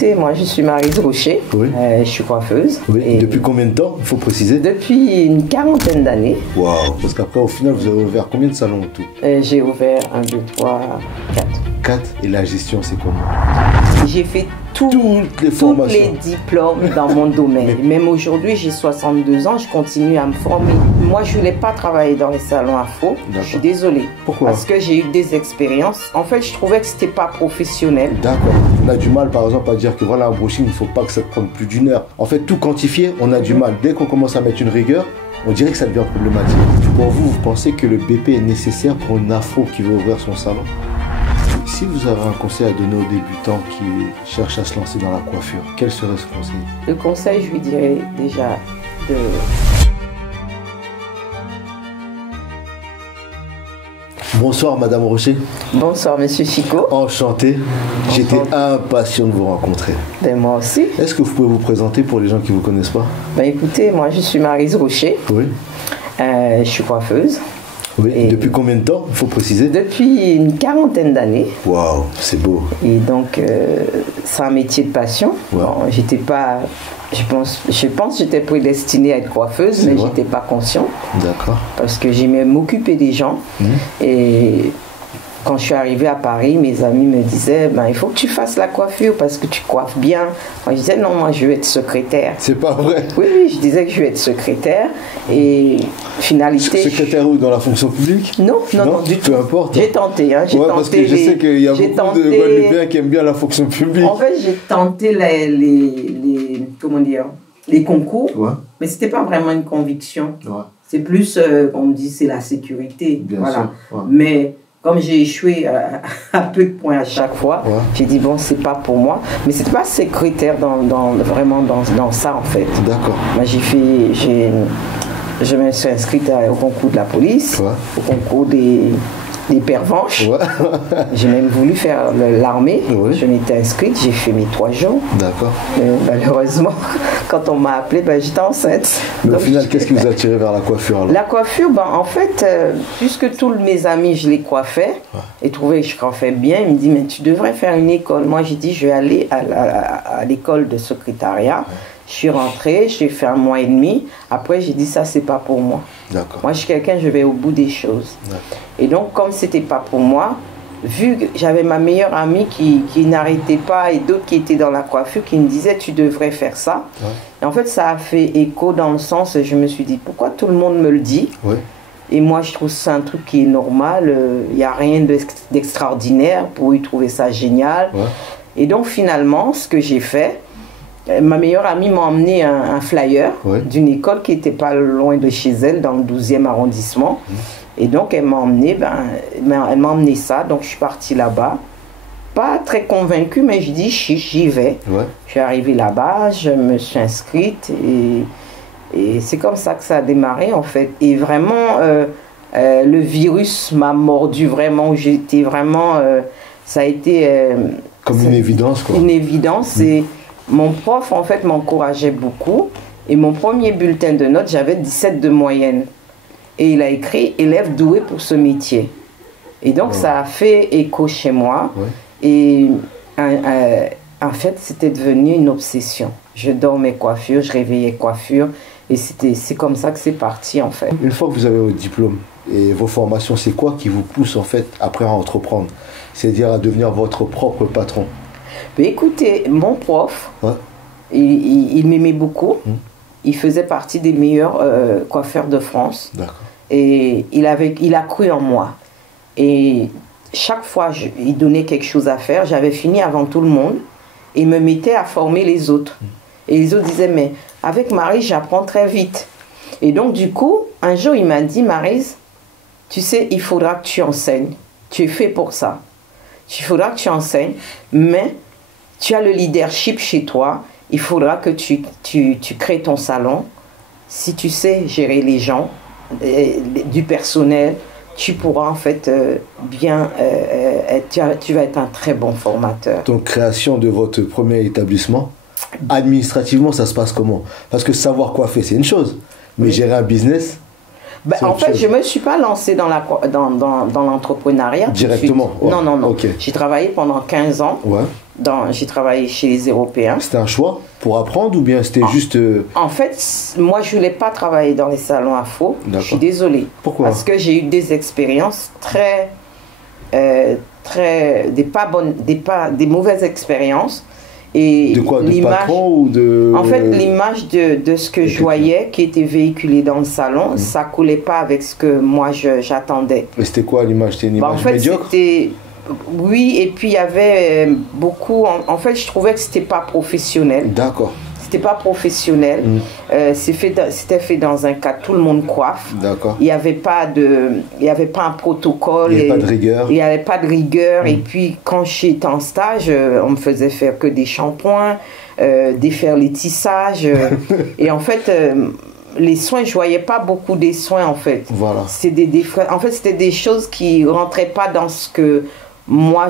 écoutez, moi je suis Maryse Rocher, Oui. Je suis coiffeuse. Oui. Et Depuis combien de temps, il faut préciser? depuis une quarantaine d'années. Waouh. Parce qu'après, au final, vous avez ouvert combien de salons en tout? J'ai ouvert 1, 2, 3, 4. 4. Et la gestion, c'est comment? J'ai fait Toutes les tous formations. les diplômes dans mon domaine. Même aujourd'hui, j'ai 62 ans, je continue à me former. Moi, je ne voulais pas travailler dans les salons afro. Je suis désolée. Pourquoi? Parce que j'ai eu des expériences. En fait, je trouvais que ce n'était pas professionnel. D'accord. On a du mal, par exemple, à dire que voilà, un brushing, il ne faut pas que ça prenne plus d'une heure. En fait, tout quantifier, on a du mal. Dès qu'on commence à mettre une rigueur, on dirait que ça devient problématique. Pour vous, vous pensez que le BP est nécessaire pour une afro qui veut ouvrir son salon? Si vous avez un conseil à donner aux débutants qui cherchent à se lancer dans la coiffure, quel serait ce conseil? Le conseil, je lui dirais déjà de... Bonsoir Madame Rocher. Bonsoir Monsieur Chico. Enchanté. J'étais impatient de vous rencontrer. Ben, moi aussi. Est-ce que vous pouvez vous présenter pour les gens qui ne vous connaissent pas? Ben, écoutez, moi je suis Maryse Rocher. Oui. Je suis coiffeuse. Oui. Et depuis combien de temps, il faut préciser? Depuis une quarantaine d'années. Waouh, c'est beau. Et donc, c'est un métier de passion. Ouais. Bon, j'étais pas... Je pense que j'étais prédestinée à être coiffeuse, mais vrai. j'étais pas conscient. D'accord. Parce que j'aimais m'occuper des gens. Et quand je suis arrivée à Paris, mes amis me disaient, ben, il faut que tu fasses la coiffure parce que tu coiffes bien. Moi, je disais, non, moi, je veux être secrétaire. C'est pas vrai? Oui, oui, je disais que je veux être secrétaire. Et finalité... Secrétaire ou dans la fonction publique? Non, non, non, du tout. Peu importe. J'ai tenté, hein. J'ai Ouais, tenté parce que je sais qu'il y a beaucoup de Guadeloupéens qui aiment bien la fonction publique. En fait, j'ai tenté comment dire, les concours, Ouais. mais c'était pas vraiment une conviction. Ouais. C'est plus, on me dit, c'est la sécurité. Bien voilà. sûr, ouais. Mais comme j'ai échoué à peu de points à chaque fois, Ouais. j'ai dit, bon, c'est pas pour moi. Mais c'était pas secrétaire vraiment dans ça, en fait. D'accord. Moi, je me suis inscrite au concours de la police, Ouais. au concours des pervenches. Ouais. J'ai même voulu faire l'armée. Ouais. Je m'étais inscrite, j'ai fait mes 3 jours. D'accord. Malheureusement, quand on m'a appelée, j'étais enceinte. Mais Donc, au final, qu'est-ce qui vous a attiré vers la coiffure alors? La coiffure, en fait, puisque tous mes amis, je les coiffais et trouvaient que je coiffais bien, ils me disent, mais tu devrais faire une école. Moi, j'ai dit, je vais aller à l'école de secrétariat. Je suis rentrée, j'ai fait 1 mois et demi. Après, j'ai dit, ça, c'est pas pour moi. D'accord. Moi, je suis quelqu'un, je vais au bout des choses. Et donc, comme c'était pas pour moi, vu que j'avais ma meilleure amie qui n'arrêtait pas et d'autres qui étaient dans la coiffure qui me disaient, tu devrais faire ça. Ouais. Et en fait, ça a fait écho dans le sens, je me suis dit, pourquoi tout le monde me le dit? Ouais. Et moi, je trouve que c'est un truc qui est normal. Il n'y a rien d'extraordinaire pour y trouver ça génial. Ouais. Et donc, finalement, ce que j'ai fait, ma meilleure amie m'a emmené un flyer d'une école qui n'était pas loin de chez elle, dans le 12e arrondissement. Et donc, elle m'a emmené ça. Donc, je suis partie là-bas. Pas très convaincue, mais je dis, j'y vais. Ouais. Je suis arrivée là-bas, je me suis inscrite et c'est comme ça que ça a démarré, en fait. Et vraiment, le virus m'a mordu vraiment. J'étais vraiment... ça a été... Comme une évidence, quoi. Une évidence. Et mon prof, en fait, m'encourageait beaucoup. Et mon premier bulletin de notes, j'avais 17 de moyenne. Et il a écrit « élève doué pour ce métier ». Et donc, ça a fait écho chez moi. Ouais. Et en fait, c'était devenu une obsession. Je dormais coiffure, je réveillais coiffure. Et c'est comme ça que c'est parti, en fait. Une fois que vous avez votre diplôme et vos formations, c'est quoi qui vous pousse, en fait, après à entreprendre? C'est-à-dire à devenir votre propre patron? Mais écoutez, mon prof, Ouais. il m'aimait beaucoup. Il faisait partie des meilleurs coiffeurs de France. D'accord. Et il a cru en moi. Et chaque fois, il donnait quelque chose à faire. J'avais fini avant tout le monde. Et il me mettait à former les autres. Et les autres disaient, mais avec Maryse, j'apprends très vite. Et donc, du coup, un jour, il m'a dit, Maryse, tu sais, il faudra que tu enseignes. Tu es fait pour ça. Il faudra que tu enseignes, mais tu as le leadership chez toi. Il faudra que tu crées ton salon. Si tu sais gérer les gens, du personnel, tu pourras en fait tu vas être un très bon formateur. Donc, création de votre premier établissement, administrativement, ça se passe comment? Parce que savoir coiffer, c'est une chose, mais gérer un business... En fait, je ne me suis pas lancée dans l'entrepreneuriat. Directement? Ouais. Non. Okay. J'ai travaillé pendant 15 ans. Ouais. J'ai travaillé chez les Européens. C'était un choix pour apprendre ou bien c'était juste... En fait, moi, je ne voulais pas travailler dans les salons afro. Je suis désolée. Pourquoi? Parce que j'ai eu des expériences des mauvaises expériences. Et de quoi? De patron ou de... En fait, l'image de ce que je voyais qui était véhiculé dans le salon, ça ne coulait pas avec ce que moi j'attendais. Mais c'était quoi l'image? C'était une image médiocre? Oui, et puis il y avait beaucoup... En fait, je trouvais que ce n'était pas professionnel. D'accord. C'était pas professionnel. C'était fait dans un cadre, tout le monde coiffe. D'accord. Il n'y avait pas un protocole. Il n'y avait pas de rigueur. Il n'y avait pas de rigueur. Et puis, quand j'étais en stage, on me faisait faire que des shampoings, défaire les tissages. Et en fait, les soins, je voyais pas beaucoup des soins, en fait. Voilà. En fait, c'était des choses qui rentraient pas dans ce que moi,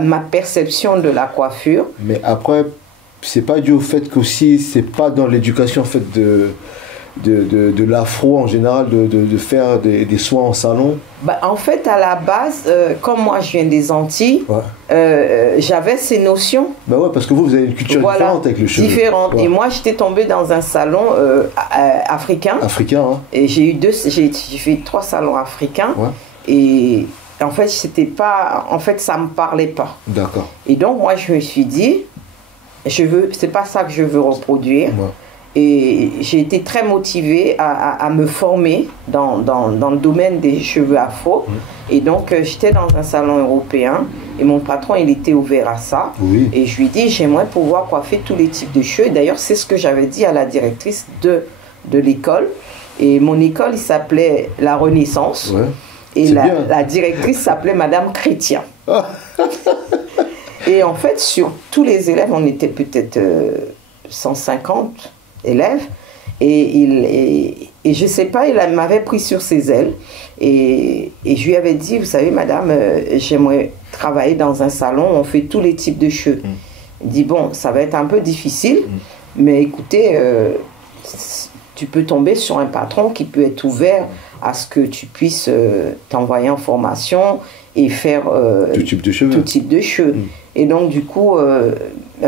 ma perception de la coiffure. Mais après... c'est pas dû au fait qu'aussi c'est pas dans l'éducation en fait de l'afro en général de faire des soins en salon? En fait, à la base, comme moi je viens des Antilles, j'avais ces notions. Ouais, parce que vous avez une culture différente avec le cheveu. Différente. Ouais. Et moi j'étais tombée dans un salon africain. Africain, hein. Et j'ai fait 3 salons africains. Ouais. Et en fait, ça me parlait pas. D'accord. Et donc moi je me suis dit, c'est pas ça que je veux reproduire. Ouais. Et j'ai été très motivée à me former dans le domaine des cheveux afro. Et donc, j'étais dans un salon européen et mon patron, il était ouvert à ça. Oui. Et je lui ai dit, j'aimerais pouvoir coiffer tous les types de cheveux. D'ailleurs, c'est ce que j'avais dit à la directrice de l'école. Et mon école, il s'appelait La Renaissance. Ouais. Et la directrice s'appelait Madame Chrétien. Et en fait, sur tous les élèves, on était peut-être 150 élèves. Et je ne sais pas, il m'avait pris sur ses ailes. Et je lui avais dit, vous savez, madame, j'aimerais travailler dans un salon où on fait tous les types de cheveux. Il dit, bon, ça va être un peu difficile, mais écoutez, tu peux tomber sur un patron qui peut être ouvert à ce que tu puisses t'envoyer en formation et faire tout type de cheveux. Tout type de cheveux. Et donc, du coup,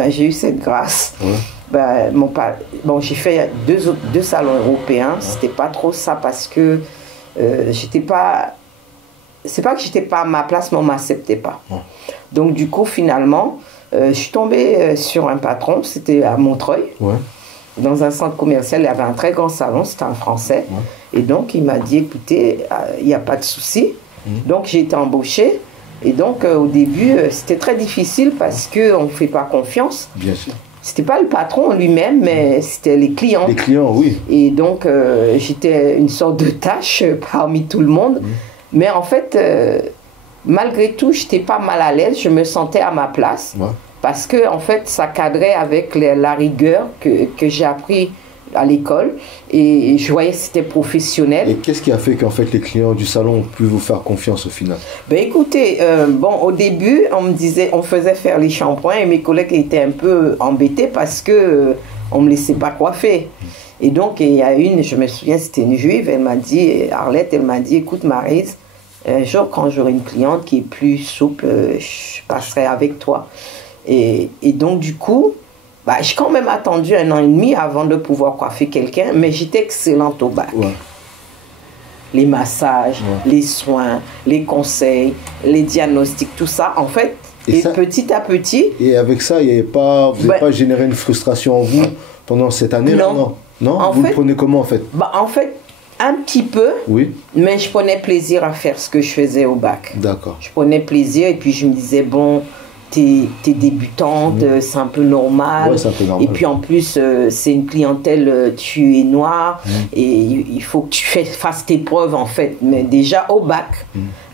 j'ai eu cette grâce. Ouais. J'ai fait deux salons européens. C'était pas trop ça parce que j'étais pas... C'est pas que j'étais pas à ma place, mais on m'acceptait pas. Ouais. Donc, du coup, finalement, je suis tombée sur un patron. C'était à Montreuil. Ouais. Dans un centre commercial, il y avait un très grand salon. C'était un Français. Ouais. Et donc, il m'a dit, écoutez, il n'y a pas de souci. Donc, j'ai été embauchée. Et donc, au début, c'était très difficile parce qu'on ne fait pas confiance. Bien sûr. C'était pas le patron lui-même, mais c'était les clients. Les clients, oui. Et donc, j'étais une sorte de tâche parmi tout le monde. Mais en fait, malgré tout, je n'étais pas mal à l'aise. Je me sentais à ma place. Ouais. Parce que, en fait, ça cadrait avec la rigueur que j'ai appris à l'école. Et je voyais que c'était professionnel. Et qu'est-ce qui a fait qu'en fait les clients du salon ont pu vous faire confiance au final? Écoutez, au début, on faisait faire les shampoings et mes collègues étaient un peu embêtés parce que on me laissait pas coiffer. Et donc, il y a je me souviens, c'était une juive, elle m'a dit, Arlette, elle m'a dit, écoute Maryse, un jour quand j'aurai une cliente qui est plus souple, je passerai avec toi. Et donc, du coup, j'ai quand même attendu 1 an et demi avant de pouvoir coiffer quelqu'un, mais j'étais excellente au bac. Ouais. Les massages, les soins, les conseils, les diagnostics, tout ça, en fait, petit à petit... Et avec ça, vous n'avez pas généré une frustration en vous pendant cette année-là? Non. Vous le prenez comment, en fait? En fait, un petit peu, oui. Mais je prenais plaisir à faire ce que je faisais au bac. D'accord. Je prenais plaisir et puis je me disais, bon... T'es débutante, c'est un peu normal. Ouais, c'est un peu normal. Et puis en plus, c'est une clientèle, tu es noire, et il faut que tu fasses tes preuves en fait, mais déjà au bac.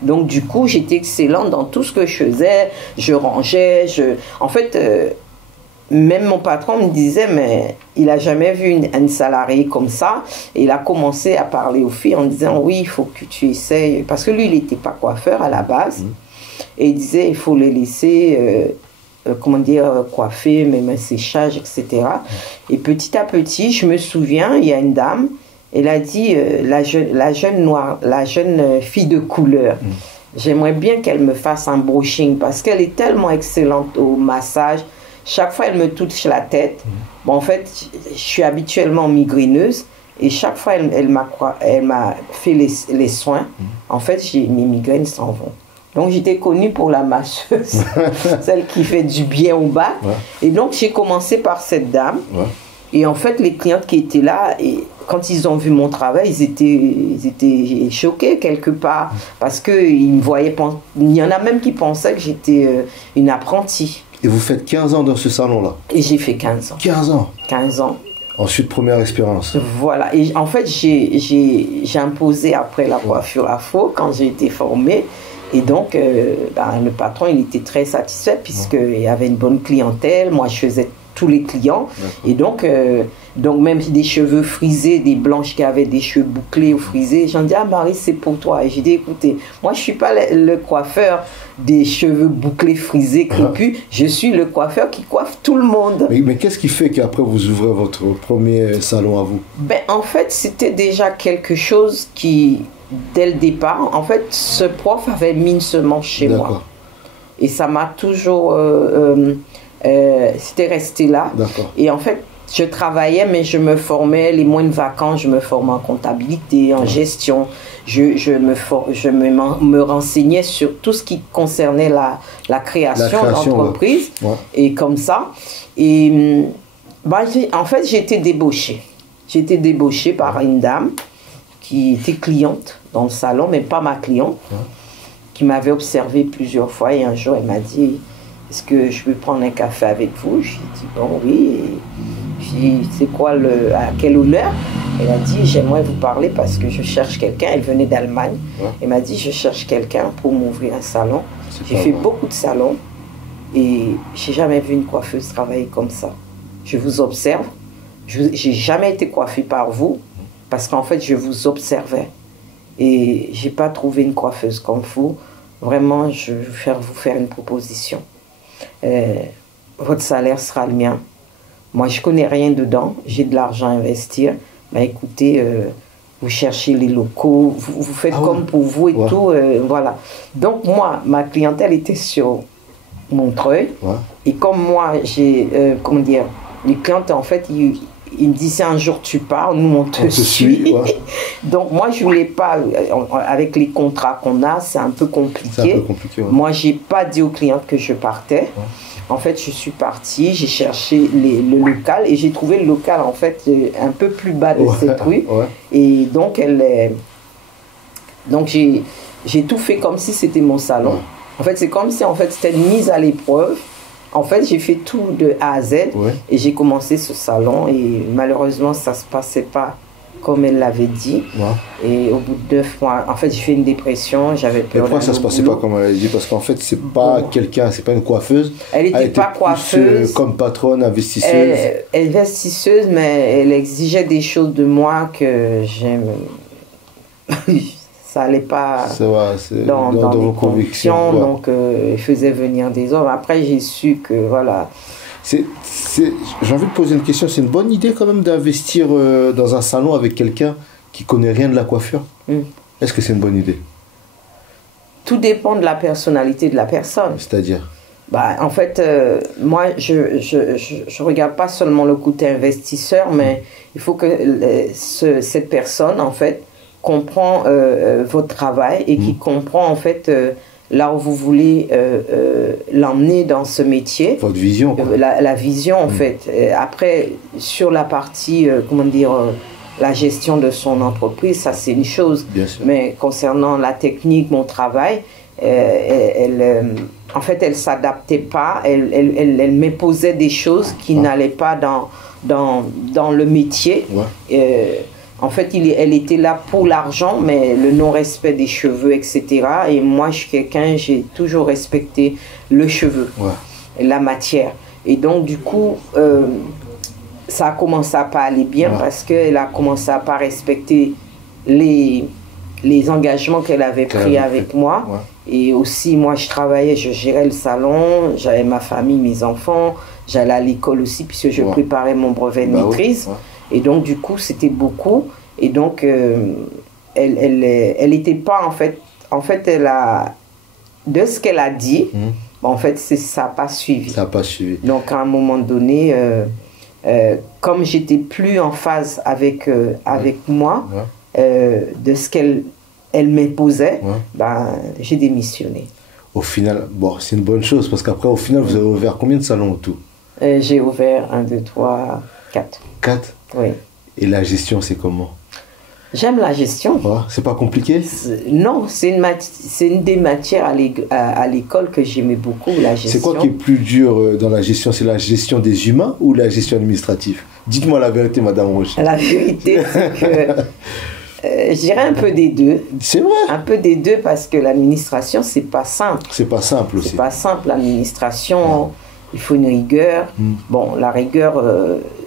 Donc du coup, j'étais excellente dans tout ce que je faisais, je rangeais, en fait, même mon patron me disait, mais il n'a jamais vu une salariée comme ça, et il a commencé à parler aux filles en disant, oui, il faut que tu essayes, parce que lui, il n'était pas coiffeur à la base. Et il disait, il faut les laisser, coiffer, même un séchage, etc. Et petit à petit, je me souviens, il y a une dame, elle a dit, la jeune fille de couleur. j'aimerais bien qu'elle me fasse un brushing parce qu'elle est tellement excellente au massage. Chaque fois, elle me touche la tête. Bon, en fait, je suis habituellement migraineuse et chaque fois, elle m'a fait les soins. En fait, mes migraines s'en vont. Donc, j'étais connue pour la masseuse, celle qui fait du bien au bas. Et donc, j'ai commencé par cette dame. Et en fait, les clientes qui étaient là, et quand ils ont vu mon travail, ils étaient choqués quelque part. Parce qu'ils me voyaient. Il y en a même qui pensaient que j'étais une apprentie. Et vous faites 15 ans dans ce salon-là? Et j'ai fait 15 ans. 15 ans? 15 ans. Ensuite, première expérience. Voilà. Et en fait, j'ai imposé après la coiffure afro quand j'ai été formée. Et donc, le patron, il était très satisfait puisqu'il y avait une bonne clientèle. Moi, je faisais tous les clients. Et donc même des cheveux frisés, des blanches qui avaient des cheveux bouclés ou frisés, j'en dis, ah Marie, c'est pour toi. Et j'ai dit, écoutez, moi, je ne suis pas le coiffeur des cheveux bouclés, frisés, crépus. Je suis le coiffeur qui coiffe tout le monde. Mais qu'est-ce qui fait qu'après, vous ouvrez votre premier salon à vous? En fait, c'était déjà quelque chose qui... Dès le départ, en fait, ce prof avait mis une semence chez moi. Et ça m'a toujours... c'était resté là. Et en fait, je travaillais, mais je me formais, les mois de vacances, je me formais en comptabilité, en gestion. Je me renseignais sur tout ce qui concernait la création d'entreprise. Et comme ça. Et en fait, j'ai été débauchée. J'ai été débauchée par une dame qui était cliente dans le salon, mais pas ma cliente, qui m'avait observé plusieurs fois. Et un jour, elle m'a dit, est-ce que je peux prendre un café avec vous? J'ai dit, bon, oui. J'ai dit, c'est quoi à quel honneur? Elle a dit, j'aimerais vous parler parce que je cherche quelqu'un. Elle venait d'Allemagne. Elle m'a dit, je cherche quelqu'un pour m'ouvrir un salon. J'ai fait beaucoup de salons et j'ai jamais vu une coiffeuse travailler comme ça. Je vous observe. J'ai jamais été coiffée par vous. Parce qu'en fait, je vous observais et je n'ai pas trouvé une coiffeuse comme vous. Vraiment, je vais vous faire une proposition. Votre salaire sera le mien. Moi, je ne connais rien dedans. J'ai de l'argent à investir. Mais écoutez, vous cherchez les locaux, vous faites comme pour vous et tout. Voilà. Donc, moi, ma clientèle était sur Montreuil. Et comme moi, j'ai, les clientes, en fait, il me disait un jour tu pars, nous on te suit. Donc moi je voulais pas, avec les contrats qu'on a, c'est un peu compliqué. Moi j'ai pas dit aux clientes que je partais. En fait je suis partie, j'ai cherché le local et j'ai trouvé le local en fait un peu plus bas de cette rue. Et donc j'ai tout fait comme si c'était mon salon. En fait c'est comme si en fait c'était une mise à l'épreuve. En fait, j'ai fait tout de A à Z et j'ai commencé ce salon et malheureusement, ça ne se passait pas comme elle l'avait dit. Et au bout de 9 mois, en fait, j'ai fait une dépression, j'avais peur. Et pourquoi ça ne se passait pas comme elle l'avait dit? Parce qu'en fait, c'est pas quelqu'un, c'est pas une coiffeuse. Elle n'était pas coiffeuse. Comme patronne, investisseuse. Investisseuse, mais elle exigeait des choses de moi que j'aime. Ça n'allait pas dans vos convictions. Donc, il faisait venir des hommes. Après, j'ai su que, voilà. J'ai envie de poser une question. C'est une bonne idée, quand même, d'investir dans un salon avec quelqu'un qui ne connaît rien de la coiffure? Est-ce que c'est une bonne idée? Tout dépend de la personnalité de la personne. C'est-à-dire? En fait, moi, je ne regarde pas seulement le côté investisseur, mais il faut que cette personne, en fait, comprend votre travail et qui comprend en fait là où vous voulez l'emmener dans ce métier. Votre vision. La vision en fait. Après, sur la partie, la gestion de son entreprise, ça c'est une chose. Mais concernant la technique, mon travail, en fait, elle ne s'adaptait pas. Elle m'imposait des choses qui n'allaient pas dans le métier. En fait, elle était là pour l'argent, mais le non-respect des cheveux, etc. Et moi, je suis quelqu'un, j'ai toujours respecté le cheveu, la matière. Et donc, du coup, ça a commencé à pas aller bien parce qu'elle a commencé à pas respecter les engagements qu'elle avait pris avec moi. Et aussi, moi, je travaillais, je gérais le salon, j'avais ma famille, mes enfants, j'allais à l'école aussi, puisque je préparais mon brevet de maîtrise. Et donc, du coup, c'était beaucoup. Et donc, elle n'était pas, en fait, de ce qu'elle a dit, en fait, ça n'a pas suivi. Ça n'a pas suivi. Donc, à un moment donné, comme j'étais plus en phase avec moi, de ce qu'elle m'imposait, j'ai démissionné. Au final, bon, c'est une bonne chose, parce qu'après, au final, vous avez ouvert combien de salons en tout? J'ai ouvert 1, 2, 3, 4. 4? Oui. Et la gestion, c'est comment? J'aime la gestion. C'est pas compliqué? Non, c'est une des matières à l'école que j'aimais beaucoup, la gestion. C'est quoi qui est plus dur dans la gestion? C'est la gestion des humains ou la gestion administrative? Dites-moi la vérité, Madame Roche. La vérité, c'est que je dirais un peu des deux. C'est vrai? Un peu des deux, parce que l'administration, c'est pas simple. C'est pas simple aussi. C'est pas simple, l'administration. Il faut une rigueur. Bon, la rigueur,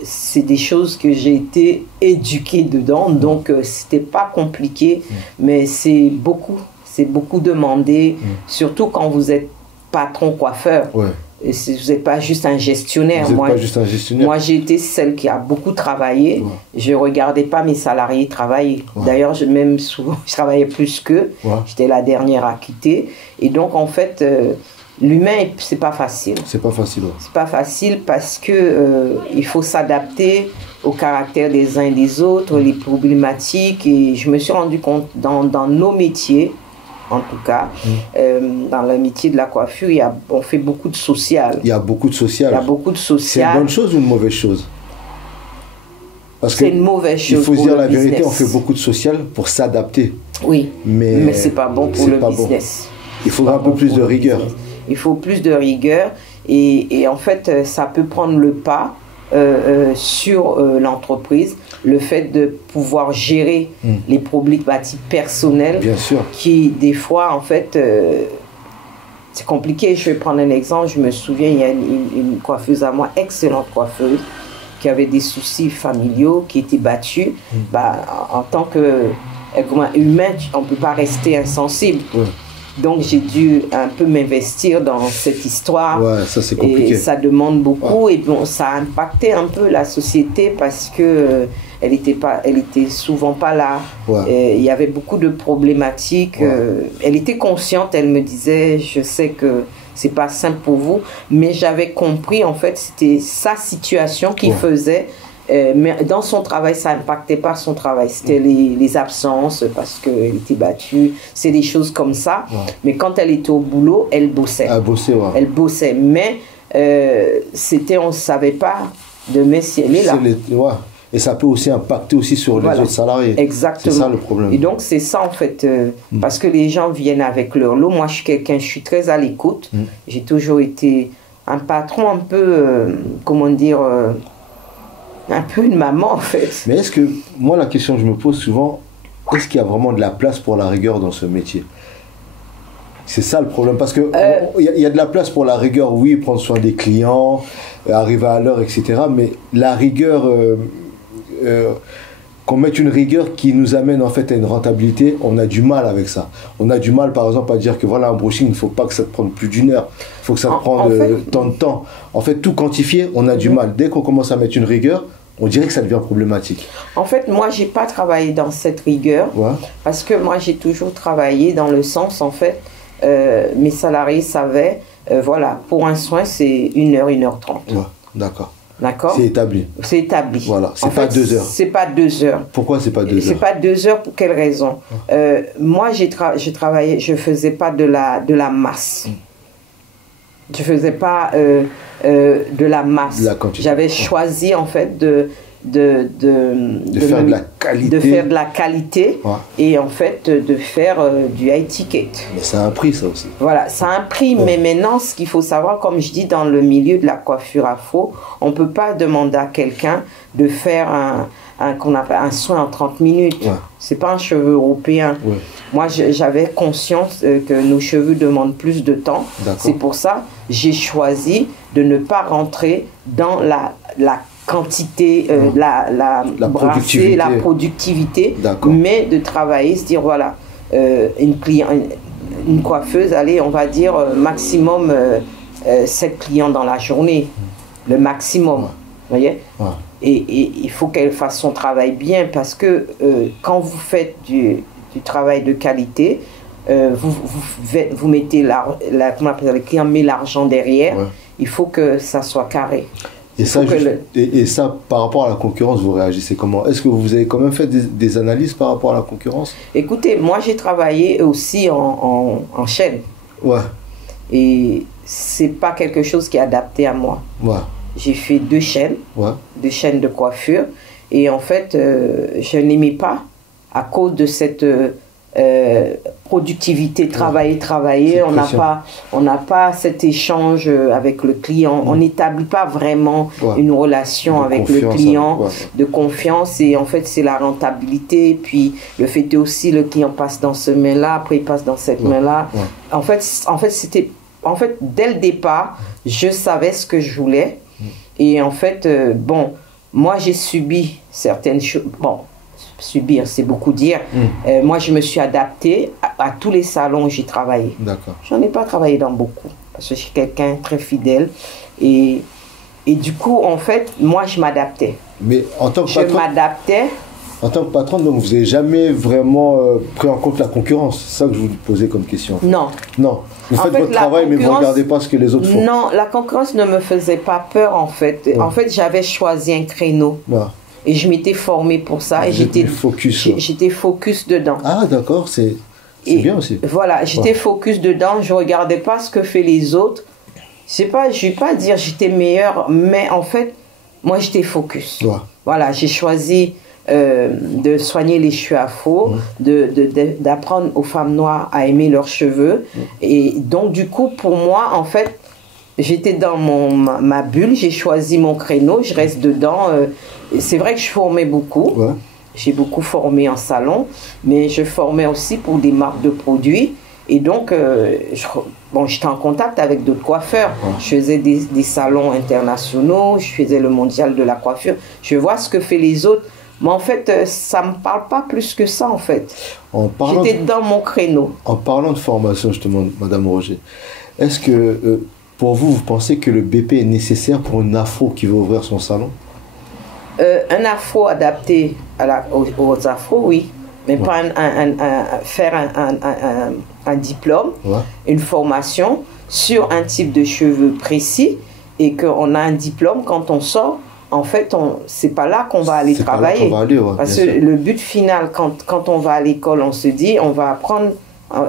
c'est des choses que j'ai été éduquée dedans, donc c'était pas compliqué, mais c'est beaucoup demandé, surtout quand vous êtes patron coiffeur. Ouais. Et vous n'êtes pas juste un gestionnaire. Vous n'êtes pas juste un gestionnaire. Moi, j'ai été celle qui a beaucoup travaillé. Ouais. Je ne regardais pas mes salariés travailler. Ouais. D'ailleurs, même souvent, je travaillais plus qu'eux. Ouais. J'étais la dernière à quitter. Et donc, en fait, l'humain, c'est pas facile. C'est pas facile. Ouais. C'est pas facile parce que il faut s'adapter au caractère des uns et des autres, les problématiques. Et je me suis rendu compte dans nos métiers, en tout cas, dans le métier de la coiffure, on fait beaucoup de social. Il y a beaucoup de social. Il y a beaucoup de social. C'est une bonne chose ou une mauvaise chose? C'est une mauvaise chose. Il faut se dire la vérité, on fait beaucoup de social pour s'adapter. Oui, mais c'est pas bon pour le business. Bon. Il faudra un peu plus de rigueur. Il faut plus de rigueur et en fait, ça peut prendre le pas sur l'entreprise, le fait de pouvoir gérer les problématiques personnelles. Bien sûr. Qui des fois en fait c'est compliqué. Je vais prendre un exemple. Je me souviens, il y a une coiffeuse à moi, excellente coiffeuse, qui avait des soucis familiaux, qui était battue. En tant qu'humain, on ne peut pas rester insensible. Donc j'ai dû un peu m'investir dans cette histoire. Ouais, ça c'est compliqué. Et ça demande beaucoup. Et bon, ça a impacté un peu la société parce que elle était souvent pas là. Il y avait beaucoup de problématiques. Elle était consciente. Elle me disait, je sais que c'est pas simple pour vous, mais j'avais compris en fait c'était sa situation qui faisait. Mais dans son travail, ça n'impactait pas son travail. C'était les absences parce qu'elle était battue. C'est des choses comme ça. Mais quand elle était au boulot, elle bossait. Elle bossait. Mais on ne savait pas demain si elle est là. Et ça peut aussi impacter aussi sur les autres salariés. Exactement. C'est ça le problème. Et donc, c'est ça en fait. Parce que les gens viennent avec leur lot. Moi, je suis très à l'écoute. J'ai toujours été un patron un peu, un peu une maman en fait. Mais est-ce que, moi la question que je me pose souvent, est-ce qu'il y a vraiment de la place pour la rigueur dans ce métier? C'est ça le problème, parce que y a de la place pour la rigueur, oui, prendre soin des clients, arriver à l'heure, etc. Mais la rigueur, qu'on mette une rigueur qui nous amène en fait à une rentabilité, on a du mal avec ça. On a du mal par exemple à dire que voilà, un brushing, il ne faut pas que ça te prenne plus d'1 heure, il faut que ça te prenne tant de temps. En fait, tout quantifier, on a du mal. Dès qu'on commence à mettre une rigueur, on dirait que ça devient problématique. En fait, moi, j'ai pas travaillé dans cette rigueur, parce que moi, j'ai toujours travaillé dans le sens, en fait, mes salariés savaient, voilà, pour un soin, c'est 1 heure, 1h30. D'accord. D'accord. C'est établi. C'est établi. Voilà, c'est pas 2 heures. C'est pas 2 heures. Pourquoi c'est pas 2 heures? C'est pas 2 heures pour quelle raison? Moi, je travaillais, je faisais pas de la masse. Je faisais pas de la masse. J'avais choisi en fait de faire de la qualité et en fait de faire du high ticket. Mais ça a un prix, ça aussi. Voilà, ça a un prix, mais maintenant ce qu'il faut savoir, comme je dis, dans le milieu de la coiffure afro, on ne peut pas demander à quelqu'un de faire un soin en 30 minutes. C'est pas un cheveu européen. Moi, j'avais conscience que nos cheveux demandent plus de temps. C'est pour ça j'ai choisi de ne pas rentrer dans la quantité, la productivité, mais de travailler, se dire voilà, une coiffeuse, allez, on va dire maximum 7 clients dans la journée, le maximum, vous voyez. Et il faut qu'elle fasse son travail bien parce que quand vous faites du travail de qualité, vous mettez comment on appelle ça, le client met l'argent derrière, il faut que ça soit carré. Et ça, et ça, par rapport à la concurrence, vous réagissez comment? Est-ce que vous avez quand même fait des analyses par rapport à la concurrence? Écoutez, moi j'ai travaillé aussi en chaîne. Ouais. Et c'est pas quelque chose qui est adapté à moi. Ouais. J'ai fait 2 chaînes, 2 chaînes de coiffure. Et en fait, je n'aimais pas à cause de cette productivité, travailler. On n'a pas cet échange avec le client. On n'établit pas vraiment une relation avec le client de confiance. Et en fait, c'est la rentabilité. Puis le fait aussi, le client passe dans ce main-là, après il passe dans cette main-là. En fait, dès le départ, je savais ce que je voulais. Et en fait, moi, j'ai subi certaines choses. Bon, subir, c'est beaucoup dire. Moi, je me suis adaptée à tous les salons où j'ai travaillé. D'accord. J'en ai pas travaillé dans beaucoup, parce que je suis quelqu'un de très fidèle. Et du coup, en fait, moi, je m'adaptais. Mais en tant que patron... Je m'adaptais. En tant que patron, donc, vous n'avez jamais vraiment pris en compte la concurrence? C'est ça que je vous posais comme question. Non. Non. Vous faites votre travail, mais vous ne regardez pas ce que les autres font. Non, la concurrence ne me faisait pas peur, en fait. En fait, j'avais choisi un créneau. Et je m'étais formée pour ça. Et j'étais focus dedans. Ah, d'accord, c'est bien aussi. Voilà, j'étais focus dedans. Je ne regardais pas ce que font les autres. Je ne vais pas dire j'étais meilleure, mais en fait, moi, j'étais focus. Voilà, j'ai choisi de soigner les cheveux afro, d'apprendre aux femmes noires à aimer leurs cheveux. Et donc, du coup, pour moi, en fait, j'étais dans ma bulle, j'ai choisi mon créneau, je reste dedans. C'est vrai que je formais beaucoup. J'ai beaucoup formé en salon, mais je formais aussi pour des marques de produits. Et donc, j'étais en contact avec d'autres coiffeurs. Je faisais des salons internationaux, je faisais le mondial de la coiffure. Je vois ce que font les autres. Mais en fait, ça ne me parle pas plus que ça, en fait. J'étais dans mon créneau. En parlant de formation, justement, Madame Roger, est-ce que, pour vous, vous pensez que le BP est nécessaire pour une afro qui veut ouvrir son salon? Un afro adapté aux afros, oui. Mais pas faire un diplôme, une formation sur un type de cheveux précis et qu'on a un diplôme quand on sort. En fait, c'est pas là qu'on va aller travailler. Parce que le but final, quand on va à l'école, on se dit, on va apprendre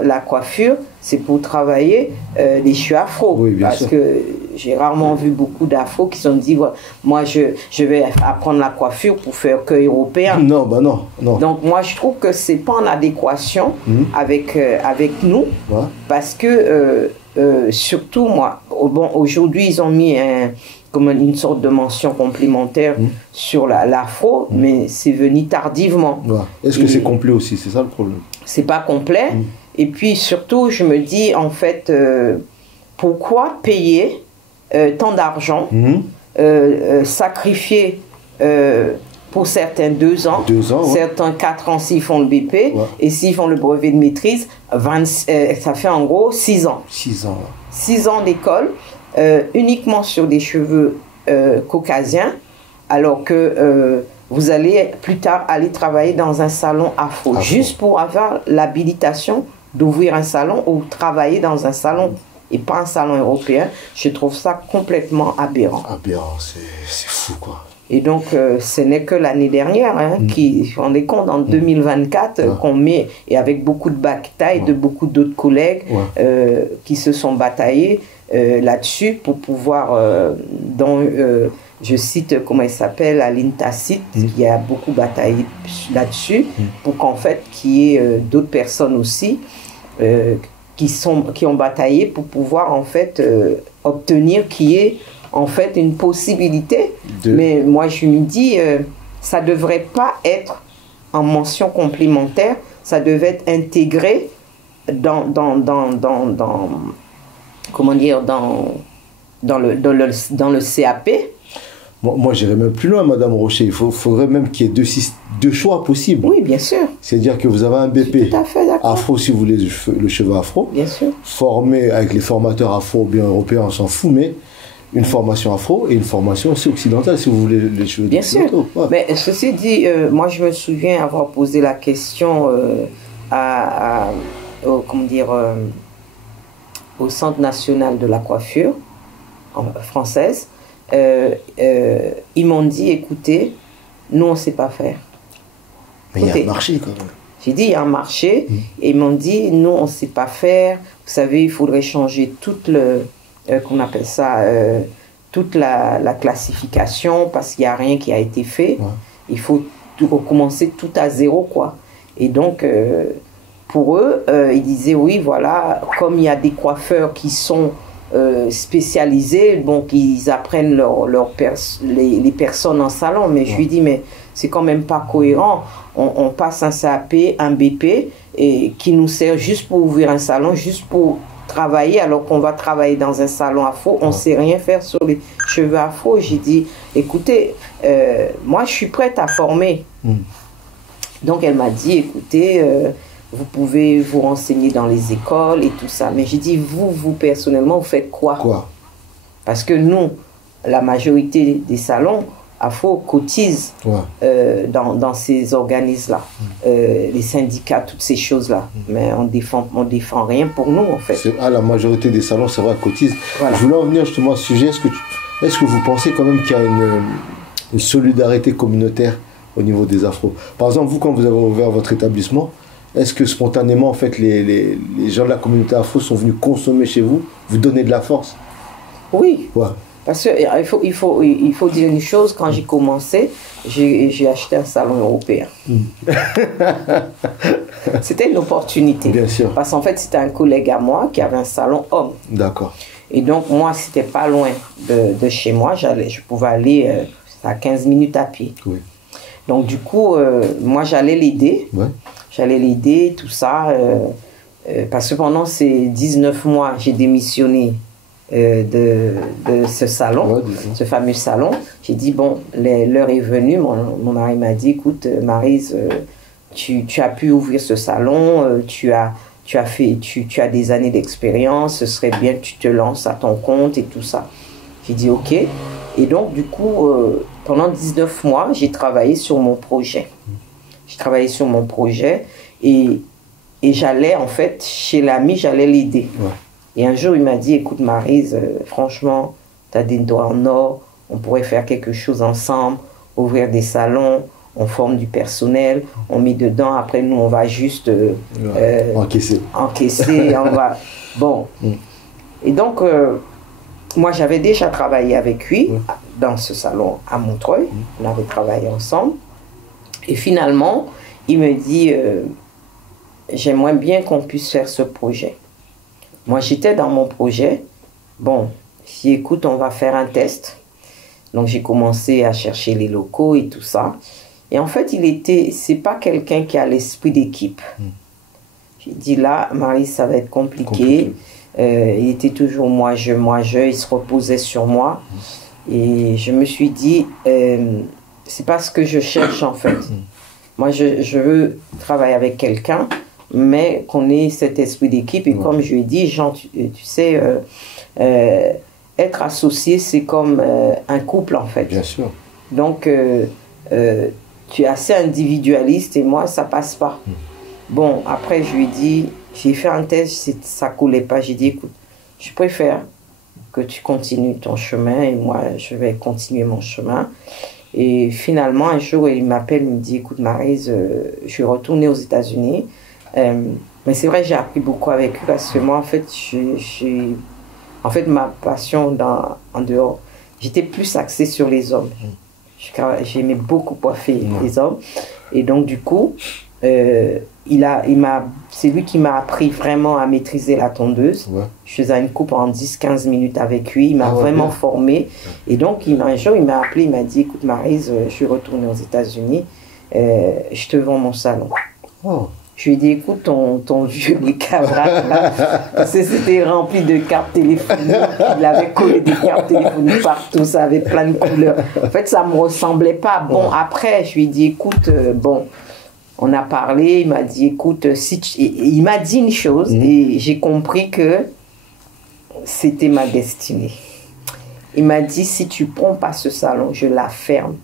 la coiffure, c'est pour travailler les cheveux afro. Parce que j'ai rarement vu beaucoup d'afro qui se sont dit, moi, je vais apprendre la coiffure pour faire que européen. Non, bah non. Donc, moi, je trouve que c'est pas en adéquation avec nous. Parce que, surtout, moi, aujourd'hui, ils ont mis comme une sorte de mention complémentaire sur l'afro, mais c'est venu tardivement. Est-ce que c'est complet aussi? C'est ça le problème. C'est pas complet. Et puis surtout, je me dis, en fait, pourquoi payer tant d'argent, sacrifier pour certains 2 ans, certains 4 ans s'ils font le BP, et s'ils font le brevet de maîtrise, ça fait en gros 6 ans. 6 ans. 6 ans d'école. Uniquement sur des cheveux caucasiens, alors que vous allez plus tard aller travailler dans un salon afro. Juste pour avoir l'habilitation d'ouvrir un salon ou travailler dans un salon et pas un salon européen. Je trouve ça complètement aberrant. Aberrant, c'est fou, quoi. Et donc, ce n'est que l'année dernière, qui, on est compte, en 2024, qu'on met, et avec beaucoup de batailles de beaucoup d'autres collègues qui se sont bataillés là-dessus pour pouvoir, je cite, comment il s'appelle, Aline Tacite, qui a beaucoup bataillé là-dessus, pour qu'en fait, qu'il y ait d'autres personnes aussi qui ont bataillé pour pouvoir, en fait, obtenir qu'il y ait en fait une possibilité. Mais moi je me dis ça devrait pas être en mention complémentaire, ça devait être intégré dans comment dire dans le CAP. Moi j'irais même plus loin, Madame Rocher. Il faudrait même qu'il y ait deux choix possibles. Oui, bien sûr. C'est-à-dire que vous avez un BP afro, si vous voulez, le cheveu afro, bien sûr, formé avec les formateurs afro ou bien européens, on s'en fout, mais une formation afro et une formation aussi occidentale, si vous voulez, les cheveux. Bien sûr. Mais ceci dit, moi je me souviens avoir posé la question à comment dire, au Centre national de la coiffure française, ils m'ont dit, écoutez, nous on ne sait pas faire. Mais il y a un marché quand même. J'ai dit, il y a un marché, et ils m'ont dit, nous on ne sait pas faire, vous savez, il faudrait changer toute qu'on appelle ça, toute la classification, parce qu'il n'y a rien qui a été fait. Ouais. Il faut recommencer tout à zéro, quoi. Et donc, pour eux, ils disaient, oui, voilà, comme il y a des coiffeurs qui sont spécialisés, donc ils apprennent les personnes en salon. Mais je lui dis, mais c'est quand même pas cohérent. On passe un CAP, un BP, et qui nous sert juste pour ouvrir un salon, juste pour travailler, alors qu'on va travailler dans un salon afro, on ne sait rien faire sur les cheveux afro. J'ai dit, écoutez, moi je suis prête à former. Donc elle m'a dit, écoutez, vous pouvez vous renseigner dans les écoles et tout ça. Mais j'ai dit, vous personnellement, vous faites quoi? Parce que nous, la majorité des salons afro cotisent dans ces organismes-là, les syndicats, toutes ces choses-là. Mais on défend rien pour nous, en fait. La majorité des salons, c'est vrai, cotisent. Voilà. Je voulais en venir justement à ce sujet. Est-ce que vous pensez quand même qu'il y a une solidarité communautaire au niveau des afros? Par exemple, vous, quand vous avez ouvert votre établissement, est-ce que spontanément, en fait, les gens de la communauté afro sont venus consommer chez vous, vous donner de la force? Oui. Ouais. Parce qu'il faut dire une chose, quand j'ai commencé, j'ai acheté un salon européen. C'était une opportunité. Bien sûr. Parce qu'en fait, c'était un collègue à moi qui avait un salon homme. D'accord. Et donc, moi, c'était pas loin de chez moi. Je pouvais aller à 15 minutes à pied. Oui. Donc, du coup, moi, j'allais l'aider. Ouais. J'allais l'aider, tout ça. Parce que pendant ces 19 mois, j'ai démissionné de ce salon, ce fameux salon. J'ai dit, bon, l'heure est venue. Mon mari m'a dit, écoute, Maryse, tu as pu ouvrir ce salon, tu as des années d'expérience, ce serait bien que tu te lances à ton compte et tout ça. J'ai dit, ok. Et donc, du coup, pendant 19 mois, j'ai travaillé sur mon projet. Et j'allais, en fait, chez l'ami, j'allais l'aider. Ouais. Et un jour, il m'a dit, écoute Maryse, franchement, tu as des doigts en or, on pourrait faire quelque chose ensemble, ouvrir des salons, on forme du personnel, on met dedans, après nous, on va juste encaisser, on va... Bon. Et donc, moi, j'avais déjà travaillé avec lui dans ce salon à Montreuil, on avait travaillé ensemble. Et finalement, il me dit, j'aimerais bien qu'on puisse faire ce projet. Moi, j'étais dans mon projet. Bon, si écoute, on va faire un test. Donc, j'ai commencé à chercher les locaux et tout ça. Et en fait, c'est pas quelqu'un qui a l'esprit d'équipe. J'ai dit là, Marie, ça va être compliqué. Il était toujours moi, je, il se reposait sur moi. Et je me suis dit, c'est pas ce que je cherche en fait. Moi, je veux travailler avec quelqu'un, mais qu'on ait cet esprit d'équipe. Et comme je lui ai dit, Jean, tu sais, être associé, c'est comme un couple, en fait. Bien sûr. Donc, tu es assez individualiste et moi, ça passe pas. Bon, après, je lui ai dit, j'ai fait un test, ça coulait pas. J'ai dit, écoute, je préfère que tu continues ton chemin et moi, je vais continuer mon chemin. Et finalement, un jour, il m'appelle, il me dit, écoute, Maryse, je suis retournée aux États-Unis. Mais c'est vrai, j'ai appris beaucoup avec lui parce que moi, en fait, ma passion en dehors, j'étais plus axée sur les hommes. J'aimais beaucoup coiffer les hommes. Et donc, du coup, c'est lui qui m'a appris vraiment à maîtriser la tondeuse. Ouais. Je faisais une coupe en 10-15 minutes avec lui. Il m'a vraiment formé. Et donc, un jour, il m'a appelé, il m'a dit, écoute, Maryse, je suis retournée aux États-Unis. Je te vends mon salon. Oh. Je lui ai dit, écoute, ton vieux bric-à-brac, là, parce que c'était rempli de cartes téléphoniques. Il avait collé des cartes téléphoniques partout, ça avait plein de couleurs. En fait, ça ne me ressemblait pas. Bon, après, je lui ai dit, écoute, on a parlé, il m'a dit, écoute, il m'a dit une chose et j'ai compris que c'était ma destinée. Il m'a dit, si tu ne prends pas ce salon, je la ferme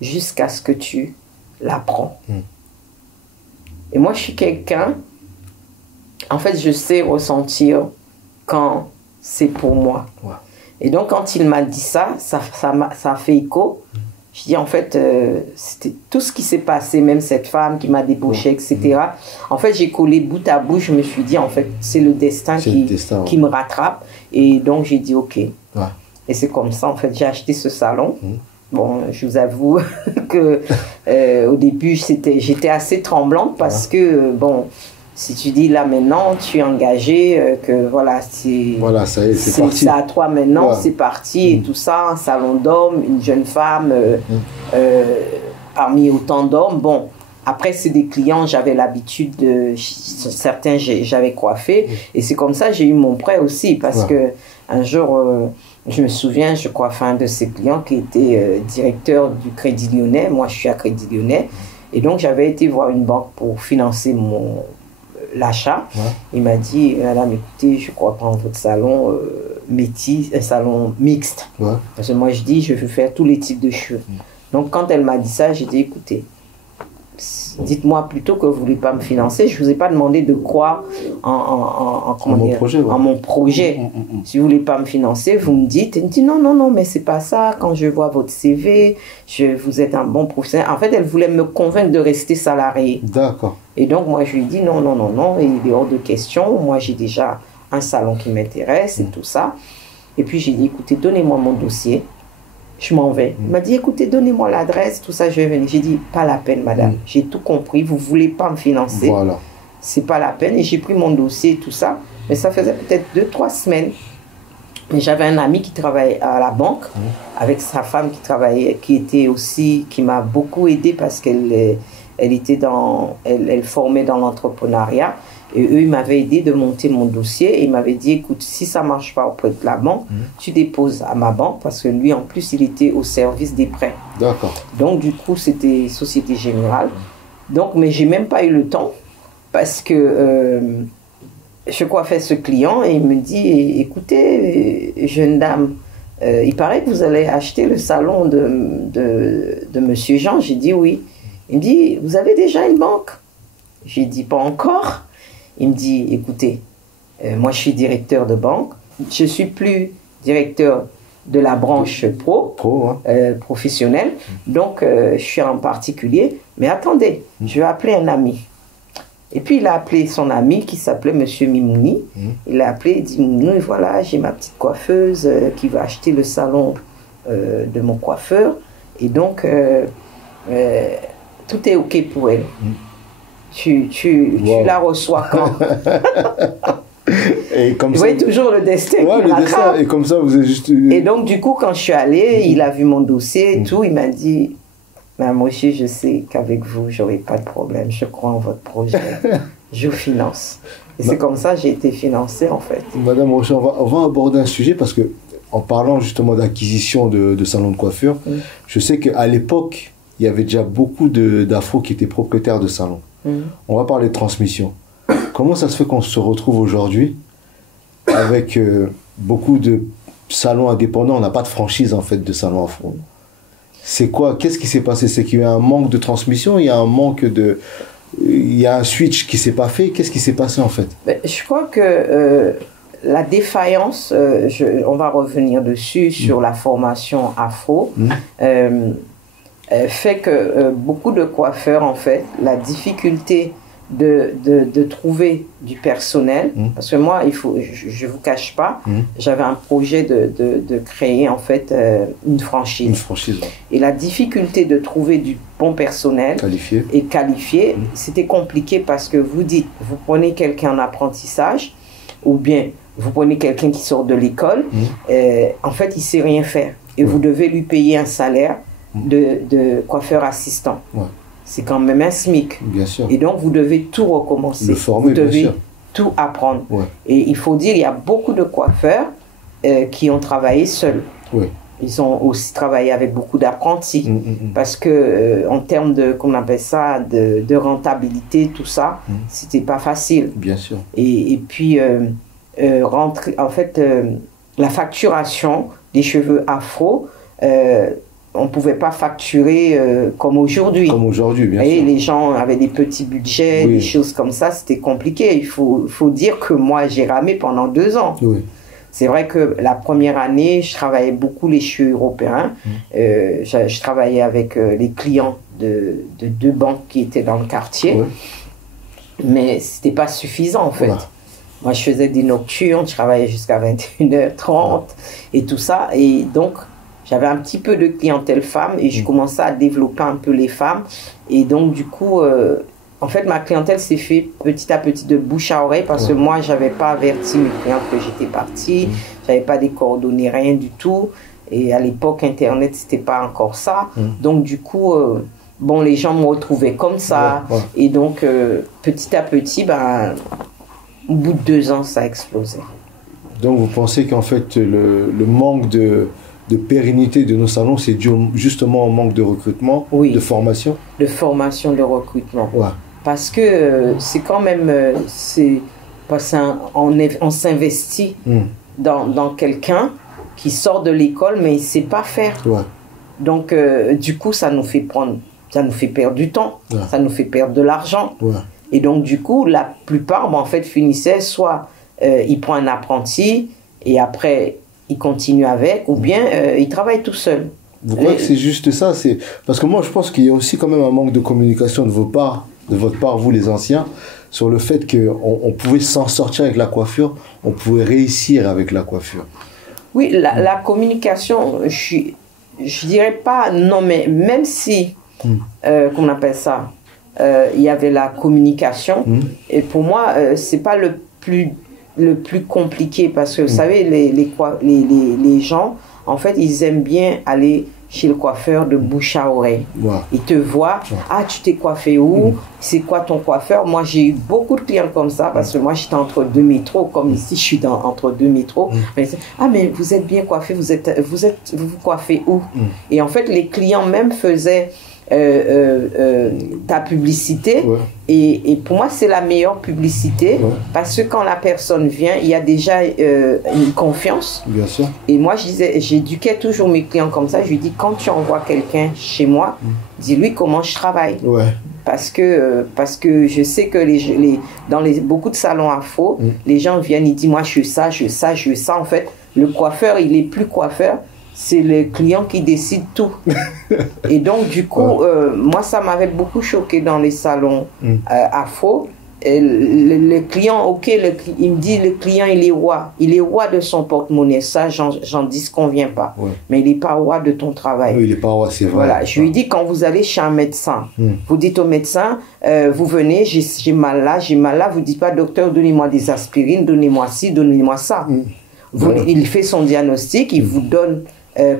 jusqu'à ce que tu la prends. Et moi, je suis quelqu'un, En fait, je sais ressentir quand c'est pour moi. Ouais. Et donc, quand il m'a dit ça a fait écho. Je dis, en fait, c'était tout ce qui s'est passé, même cette femme qui m'a débauché, etc. En fait, j'ai collé bout à bout. Je me suis dit, en fait, c'est le destin qui me rattrape. Et donc, j'ai dit, OK. Ouais. Et c'est comme ça, en fait, j'ai acheté ce salon. Bon, je vous avoue que au début, j'étais assez tremblante parce que, bon, si tu dis là maintenant, tu es engagé, que voilà, ça y est, c'est parti. C'est à toi maintenant, c'est parti et tout ça, un salon d'hommes, une jeune femme parmi autant d'hommes. Bon, après, c'est des clients, j'avais l'habitude de. Certains, j'avais coiffé et c'est comme ça que j'ai eu mon prêt aussi parce que un jour. Je me souviens, je coiffais un de ses clients qui était directeur du Crédit Lyonnais. Moi, je suis à Crédit Lyonnais. Et donc, j'avais été voir une banque pour financer l'achat. Il m'a dit, madame, écoutez, je crois prendre votre salon métis, un salon mixte. Parce que moi, je dis, je veux faire tous les types de cheveux. Donc, quand elle m'a dit ça, j'ai dit, écoutez, dites-moi plutôt que vous ne voulez pas me financer. Je ne vous ai pas demandé de croire en mon projet. Si vous ne voulez pas me financer, vous me dites. Elle me dit non, mais c'est pas ça. Quand je vois votre CV, vous êtes un bon professionnel. En fait, elle voulait me convaincre de rester salarié. D'accord. Et donc, moi, je lui ai dit non, il est hors de question. Moi, j'ai déjà un salon qui m'intéresse et tout ça. Et puis, j'ai dit, écoutez, donnez-moi mon dossier. Je m'en vais. Il m'a dit, écoutez, donnez-moi l'adresse, tout ça, je vais venir. J'ai dit, pas la peine, madame. J'ai tout compris. Vous ne voulez pas me financer. Voilà. C'est pas la peine. Et j'ai pris mon dossier et tout ça. Mais ça faisait peut-être 2-3 semaines. Et j'avais un ami qui travaillait à la banque, avec sa femme qui m'a beaucoup aidé parce qu'elle elle formait dans l'entrepreneuriat. Et eux, ils m'avaient aidé de monter mon dossier. Et ils m'avaient dit, écoute, si ça ne marche pas auprès de la banque, tu déposes à ma banque. Parce que lui, en plus, il était au service des prêts. D'accord. Donc, du coup, c'était Société Générale. Donc, mais je n'ai même pas eu le temps. Parce que je coiffais ce client et il me dit, écoutez, jeune dame, il paraît que vous allez acheter le salon de Monsieur Jean. J'ai dit oui. Il me dit, vous avez déjà une banque? J'ai dit, pas encore. Il me dit, écoutez, moi je suis directeur de banque, je ne suis plus directeur de la branche professionnelle, donc je suis en particulier, mais attendez, je vais appeler un ami. Et puis il a appelé son ami qui s'appelait Monsieur Mimouni, il l'a appelé, il dit, Mimouni, voilà, j'ai ma petite coiffeuse qui va acheter le salon de mon coiffeur, et donc tout est OK pour elle. Tu la reçois quand? Et comme ça, toujours le destin. Et comme ça, vous êtes juste. Et donc, du coup, quand je suis allée, il a vu mon dossier et tout. Il m'a dit, monsieur, je sais qu'avec vous, j'aurai pas de problème. Je crois en votre projet. Je vous finance. Et c'est comme ça que j'ai été financée, en fait. Madame Rocher, on va aborder un sujet parce que, en parlant justement d'acquisition de salons de coiffure, je sais qu'à l'époque, il y avait déjà beaucoup d'afros qui étaient propriétaires de salons. On va parler de transmission. Comment ça se fait qu'on se retrouve aujourd'hui avec beaucoup de salons indépendants? On n'a pas de franchise en fait de salons afro. C'est quoi? Qu'est-ce qui s'est passé? C'est qu'il y a un manque de transmission, il y a un manque de... Il y a un switch qui ne s'est pas fait. Qu'est-ce qui s'est passé en fait? Je crois que la défaillance, on va revenir dessus, sur la formation afro, fait que beaucoup de coiffeurs, en fait, la difficulté de trouver du personnel, parce que moi, je ne vous cache pas, j'avais un projet de créer, en fait, une franchise. Une franchise, ouais. Et la difficulté de trouver du bon personnel qualifié, c'était compliqué parce que vous prenez quelqu'un en apprentissage, ou bien vous prenez quelqu'un qui sort de l'école, en fait, il ne sait rien faire. Et vous devez lui payer un salaire de coiffeur assistant. C'est quand même un SMIC. Bien sûr. Et donc, vous devez tout recommencer. Le former, vous devez tout apprendre. Et il faut dire, il y a beaucoup de coiffeurs qui ont travaillé seuls. Ils ont aussi travaillé avec beaucoup d'apprentis. Parce que, en termes de, qu'on appelle ça, de rentabilité, tout ça, c'était pas facile. Bien sûr. Et puis, en fait, la facturation des cheveux afro, on pouvait pas facturer comme aujourd'hui. Comme aujourd'hui, bien Et sûr. les gens avaient des petits budgets, Oui. des choses comme ça, c'était compliqué. Il faut dire que moi, j'ai ramé pendant 2 ans. Oui. C'est vrai que la première année, je travaillais beaucoup les CHU européens. Je travaillais avec les clients de 2 banques qui étaient dans le quartier. Oui. Mais c'était pas suffisant, en fait. Ouais. Moi, je faisais des nocturnes, je travaillais jusqu'à 21h30 et tout ça. Et donc, j'avais un petit peu de clientèle femme et je commençais à développer un peu les femmes. Et donc, du coup, en fait, ma clientèle s'est fait petit à petit de bouche à oreille parce que moi, j'avais pas averti mes clients que j'étais partie. J'avais pas des coordonnées, rien du tout. Et à l'époque, Internet, c'était pas encore ça. Donc, du coup, bon, les gens me retrouvaient comme ça. Ouais, ouais. Et donc, petit à petit, ben, au bout de 2 ans, ça a explosé. Donc vous pensez qu'en fait le manque de pérennité de nos salons, c'est dû justement au manque de recrutement, Oui. de formation? De formation, de recrutement. Ouais. Parce que c'est quand même, on s'investit dans quelqu'un qui sort de l'école, mais il ne sait pas faire. Ouais. Donc, du coup, ça nous fait perdre du temps, ça nous fait perdre de l'argent. Ouais. Et donc, du coup, la plupart, en fait, finissaient soit il prend un apprenti et après, il continue avec, ou bien il travaille tout seul. Vous croyez que c'est juste ça? Parce que moi, je pense qu'il y a aussi quand même un manque de communication de votre part, vous les anciens, sur le fait qu'on pouvait s'en sortir avec la coiffure, on pouvait réussir avec la coiffure. Oui, la communication, je dirais pas non, mais même si, qu'on appelle ça, il y avait la communication, et pour moi, c'est pas le plus compliqué, parce que vous savez, les gens, en fait, ils aiment bien aller chez le coiffeur de bouche à oreille. Ouais. Ils te voient, ah, tu t'es coiffé où? C'est quoi ton coiffeur? Moi, j'ai eu beaucoup de clients comme ça, parce que moi, j'étais entre 2 métros, comme ici, je suis entre 2 métros. Ah, mais vous êtes bien coiffé, vous vous coiffez où? Et en fait, les clients même faisaient ta publicité, et pour moi c'est la meilleure publicité, parce que quand la personne vient, il y a déjà une confiance. Bien sûr. Et moi j'éduquais toujours mes clients comme ça. Je lui dis, quand tu envoies quelqu'un chez moi, dis-lui comment je travaille. Parce que je sais que dans beaucoup de salons afro, les gens viennent, ils disent, moi je veux ça, je veux ça, je veux ça. En fait, le coiffeur, il est plus coiffeur, c'est le client qui décide tout. Et donc, du coup, moi, ça m'avait beaucoup choqué dans les salons afro. Le client, ok, il me dit, le client, il est roi. Il est roi de son porte-monnaie. Ça, j'en disconviens pas. Mais il n'est pas roi de ton travail. Oui, il n'est pas roi, c'est vrai. Voilà, je lui dis, quand vous allez chez un médecin, vous dites au médecin, vous venez, j'ai mal là, vous dites pas, docteur, donnez-moi des aspirines, donnez-moi ci, donnez-moi ça. Il fait son diagnostic, il vous donne,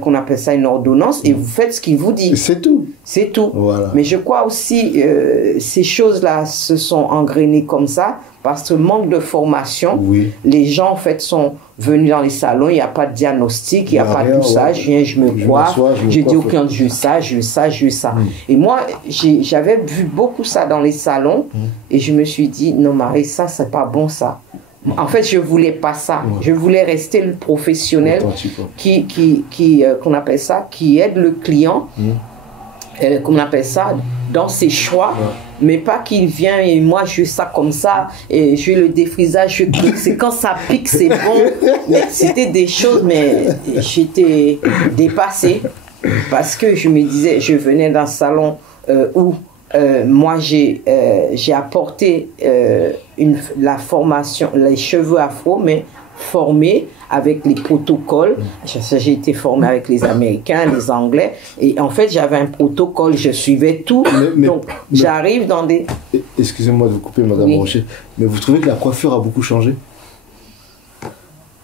qu'on appelle ça une ordonnance, et vous faites ce qu'il vous dit. C'est tout. C'est tout. Voilà. Mais je crois aussi, ces choses-là se sont engrainées comme ça, parce que manque de formation, les gens en fait sont venus dans les salons, il n'y a pas de diagnostic, il n'y a pas tout ça, je viens, je me coiffe, je dis aux clients, je veux ça, je veux ça, je veux ça. Et moi, j'avais vu beaucoup ça dans les salons, et je me suis dit, non Marie, ça c'est pas bon ça. En fait, je voulais pas ça. Je voulais rester le professionnel qu'on appelle ça, qui aide le client, qu'on appelle ça, dans ses choix, mais pas qu'il vient et moi je veux ça comme ça, et je veux le défrisage, c'est quand ça pique, c'est bon. Mais c'était des choses, mais j'étais dépassée, parce que je me disais, je venais d'un salon où moi j'ai apporté la formation, les cheveux afro, mais formés avec les protocoles. J'ai été formée avec les Américains, les Anglais, et en fait j'avais un protocole, je suivais tout. Donc j'arrive dans des... Excusez-moi de vous couper, Madame Rocher, mais vous trouvez que la coiffure a beaucoup changé?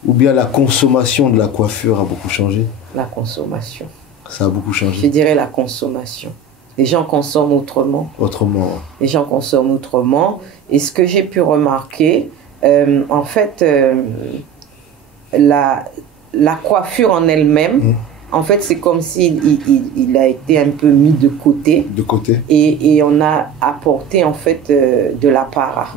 Ou bien la consommation de la coiffure a beaucoup changé? La consommation. Ça a beaucoup changé? Je dirais la consommation. Les gens consomment autrement. Les gens consomment autrement. Et ce que j'ai pu remarquer, en fait, la coiffure en elle-même, en fait, c'est comme s'il il a été un peu mis de côté. Et on a apporté, en fait, de l'apparat.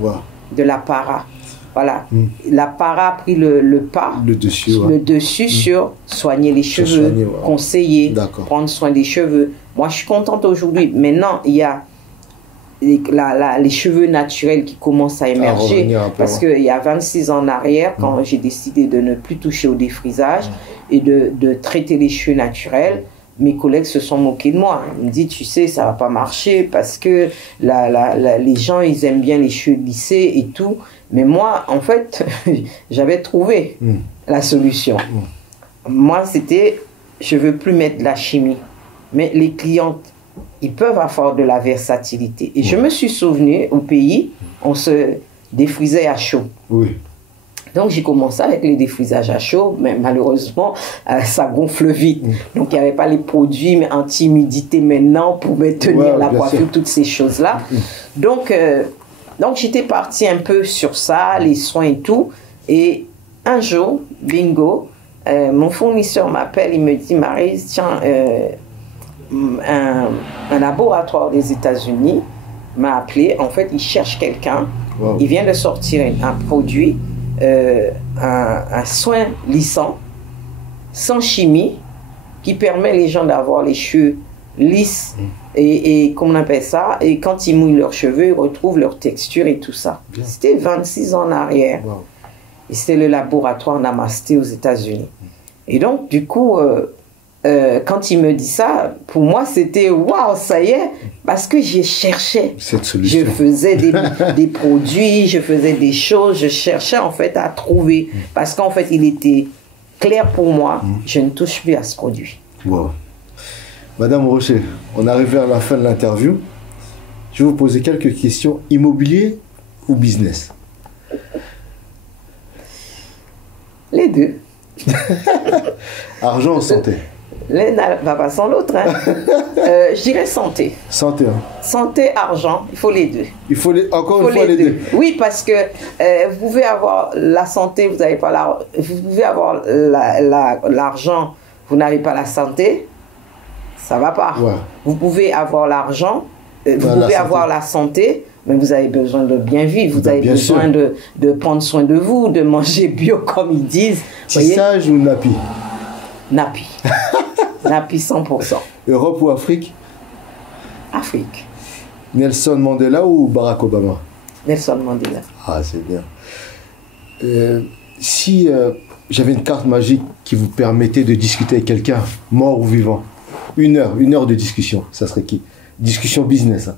De l'apparat. voilà, la para a pris le pas, Le dessus, le dessus sur soigner les cheveux, soigner, ouais. conseiller, prendre soin des cheveux. Moi, je suis contente aujourd'hui. Maintenant, il y a les cheveux naturels qui commencent à émerger. Parce qu'il y a 26 ans en arrière, quand j'ai décidé de ne plus toucher au défrisage et de traiter les cheveux naturels, mes collègues se sont moqués de moi. Ils me disent, tu sais, ça va pas marcher parce que les gens, ils aiment bien les cheveux lissés et tout. Mais moi, en fait, j'avais trouvé la solution. Moi, c'était, je veux plus mettre de la chimie. Mais les clientes, ils peuvent avoir de la versatilité. Et je me suis souvenu, au pays, on se défrisait à chaud. Oui. Donc, j'ai commencé avec les défrisages à chaud, mais malheureusement, ça gonfle vite. Donc, il n'y avait pas les produits anti-humidité maintenant pour maintenir la coiffure, toutes ces choses-là. Donc, j'étais partie un peu sur ça, les soins et tout. Et un jour, bingo, mon fournisseur m'appelle, il me dit, Maryse, tiens, un laboratoire des États-Unis m'a appelé. En fait, il cherche quelqu'un. Wow. Il vient de sortir un produit, un soin lissant, sans chimie, qui permet les gens d'avoir les cheveux lisses et comment on appelle ça, et quand ils mouillent leurs cheveux, ils retrouvent leur texture et tout ça. C'était 26 ans en arrière. Wow. Et c'était le laboratoire Namasté aux États-Unis. Et donc, du coup, quand il me dit ça, pour moi, c'était waouh, ça y est, parce que j'ai cherché. Cette solution. Je faisais des produits, je faisais des choses, je cherchais en fait à trouver. Parce qu'en fait, il était clair pour moi, je ne touche plus à ce produit. Wow. Madame Rocher, on arrive vers la fin de l'interview. Je vais vous poser quelques questions. Immobilier ou business? Les deux. Argent ou santé? L'un ne va pas sans l'autre. Hein. Je dirais santé. Santé. Hein. Santé, argent, il faut les deux. Il faut encore une fois les deux. Oui, parce que vous pouvez avoir la santé, vous n'avez pas vous pouvez avoir l'argent, vous n'avez pas la santé, ça ne va pas. Ouais. Vous pouvez avoir l'argent, vous pouvez avoir la santé, mais vous avez besoin de bien vivre, vous avez besoin de prendre soin de vous, de manger bio comme ils disent. Tissage ou nappy? Nappy. Nappy 100%. Europe ou Afrique? Afrique. Nelson Mandela ou Barack Obama? Nelson Mandela. Ah, c'est bien. Si j'avais une carte magique qui vous permettait de discuter avec quelqu'un, mort ou vivant, une heure de discussion, ça serait qui? Discussion business. Hein.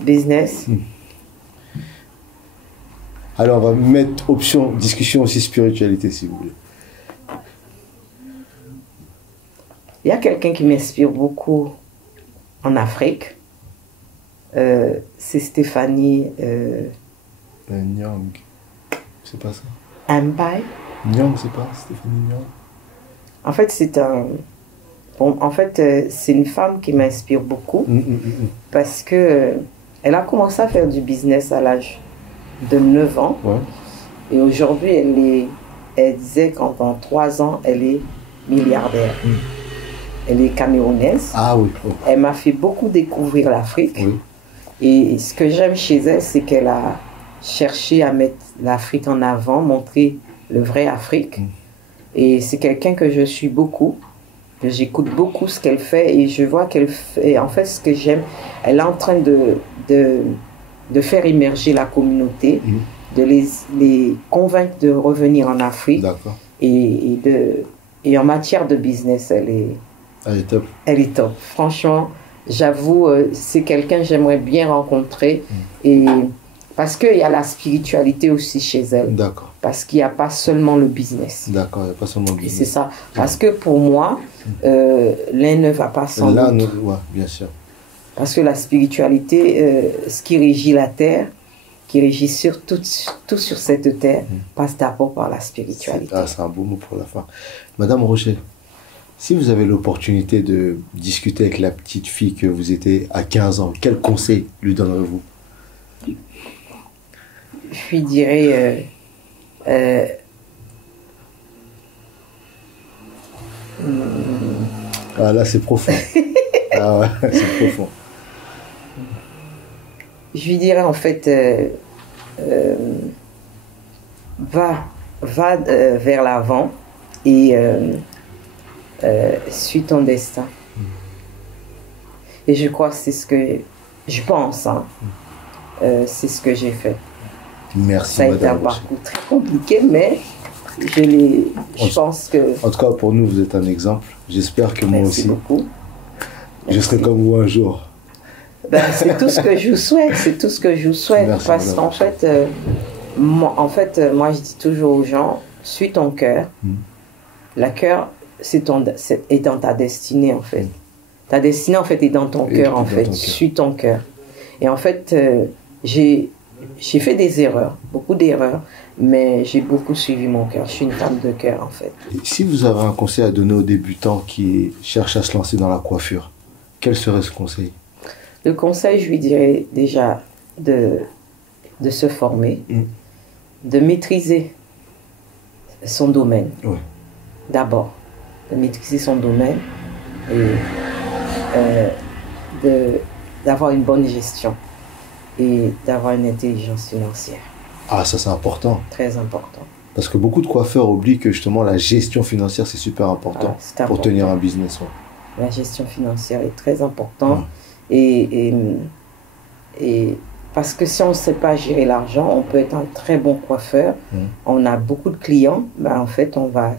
Business. Alors, on va mettre option discussion aussi spiritualité, si vous voulez. Il y a quelqu'un qui m'inspire beaucoup en Afrique. C'est Stéphanie... Nyang. C'est pas ça. Mbaye. Nyang, c'est pas Stéphanie Nyang. En fait, c'est une femme qui m'inspire beaucoup parce que elle a commencé à faire du business à l'âge de 9 ans. Ouais. Et aujourd'hui, elle disait qu'en 3 ans, elle est milliardaire. Elle est camerounaise. Ah oui. Oh. Elle m'a fait beaucoup découvrir l'Afrique. Oui. Et ce que j'aime chez elle, c'est qu'elle a cherché à mettre l'Afrique en avant, montrer le vrai Afrique. Et c'est quelqu'un que je suis beaucoup. J'écoute beaucoup ce qu'elle fait et je vois qu'elle fait... En fait, ce que j'aime, elle est en train de faire émerger la communauté, de les convaincre de revenir en Afrique. D'accord. Et en matière de business, elle est top. Elle est top. Franchement, j'avoue, c'est quelqu'un que j'aimerais bien rencontrer. Et parce qu'il y a la spiritualité aussi chez elle. D'accord. Parce qu'il n'y a pas seulement le business. D'accord, il n'y a pas seulement le business. Et c'est ça. Parce que pour moi, l'un ne va pas sans l'autre. Ouais, bien sûr. Parce que la spiritualité, ce qui régit la terre, qui régit tout sur cette terre, passe d'abord par la spiritualité. C'est un beau mot pour la fin. Madame Rocher, si vous avez l'opportunité de discuter avec la petite fille que vous étiez à 15 ans, quel conseil lui donnerez-vous? Je lui dirais... Ah là, c'est profond. Ah ouais, c'est profond. Je lui dirais en fait... va vers l'avant et suis ton destin. Et je crois que c'est ce que je pense, hein. C'est ce que j'ai fait. Merci, ça a été un parcours très compliqué, mais je pense que... En tout cas, pour nous, vous êtes un exemple. J'espère que moi aussi, beaucoup. Je serai comme vous un jour. Ben, c'est tout ce que je vous souhaite, c'est tout ce que je vous souhaite. Merci, parce qu'en fait, moi, je dis toujours aux gens, suis ton cœur. La cœur, c'est dans ta destinée, en fait. Ta destinée, en fait, est dans ton cœur, en fait. Suis ton cœur. Et en fait, j'ai fait des erreurs, beaucoup d'erreurs, mais j'ai beaucoup suivi mon cœur. Je suis une femme de cœur, en fait. Et si vous avez un conseil à donner aux débutants qui cherchent à se lancer dans la coiffure, quel serait ce conseil? Le conseil, je lui dirais déjà de se former, de maîtriser son domaine. Ouais. D'abord, de maîtriser son domaine et d'avoir une bonne gestion et d'avoir une intelligence financière. Ah, ça c'est important. Très important. Parce que beaucoup de coiffeurs oublient que justement la gestion financière c'est super important, pour tenir un business. Ouais. La gestion financière est très importante et parce que si on ne sait pas gérer l'argent, on peut être un très bon coiffeur. On a beaucoup de clients, ben en fait on va...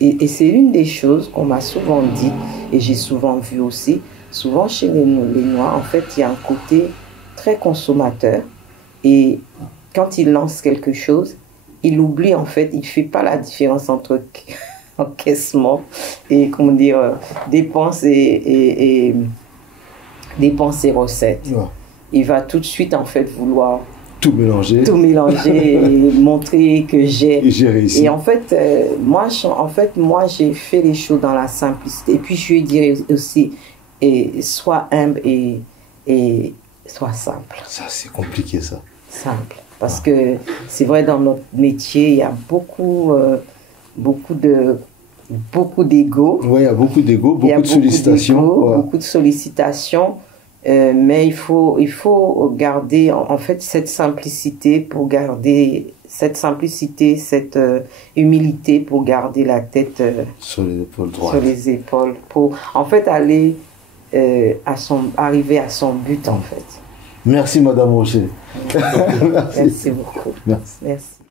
Et c'est une des choses qu'on m'a souvent dit et j'ai souvent vu aussi. Souvent chez les Noirs, en fait, il y a un côté très consommateur et quand il lance quelque chose, il oublie en fait, il ne fait pas la différence entre encaissement et comment dire, dépenses et recettes. Ouais. Il va tout de suite en fait vouloir tout mélanger et montrer que j'ai réussi. Et en fait, moi j'ai fait les choses dans la simplicité. Et puis je lui dirais aussi, sois humble et sois simple. Ça c'est compliqué ça. Simple. Parce que c'est vrai, dans notre métier, il y a beaucoup d'ego. Oui, il y a beaucoup d'ego, beaucoup de sollicitations. Beaucoup de sollicitations. Mais il faut garder en fait cette simplicité pour garder cette simplicité, cette humilité pour garder la tête sur les épaules droites. Sur les épaules pour en fait arriver à son but en fait. Merci Madame Rocher. Merci beaucoup. Merci. Merci.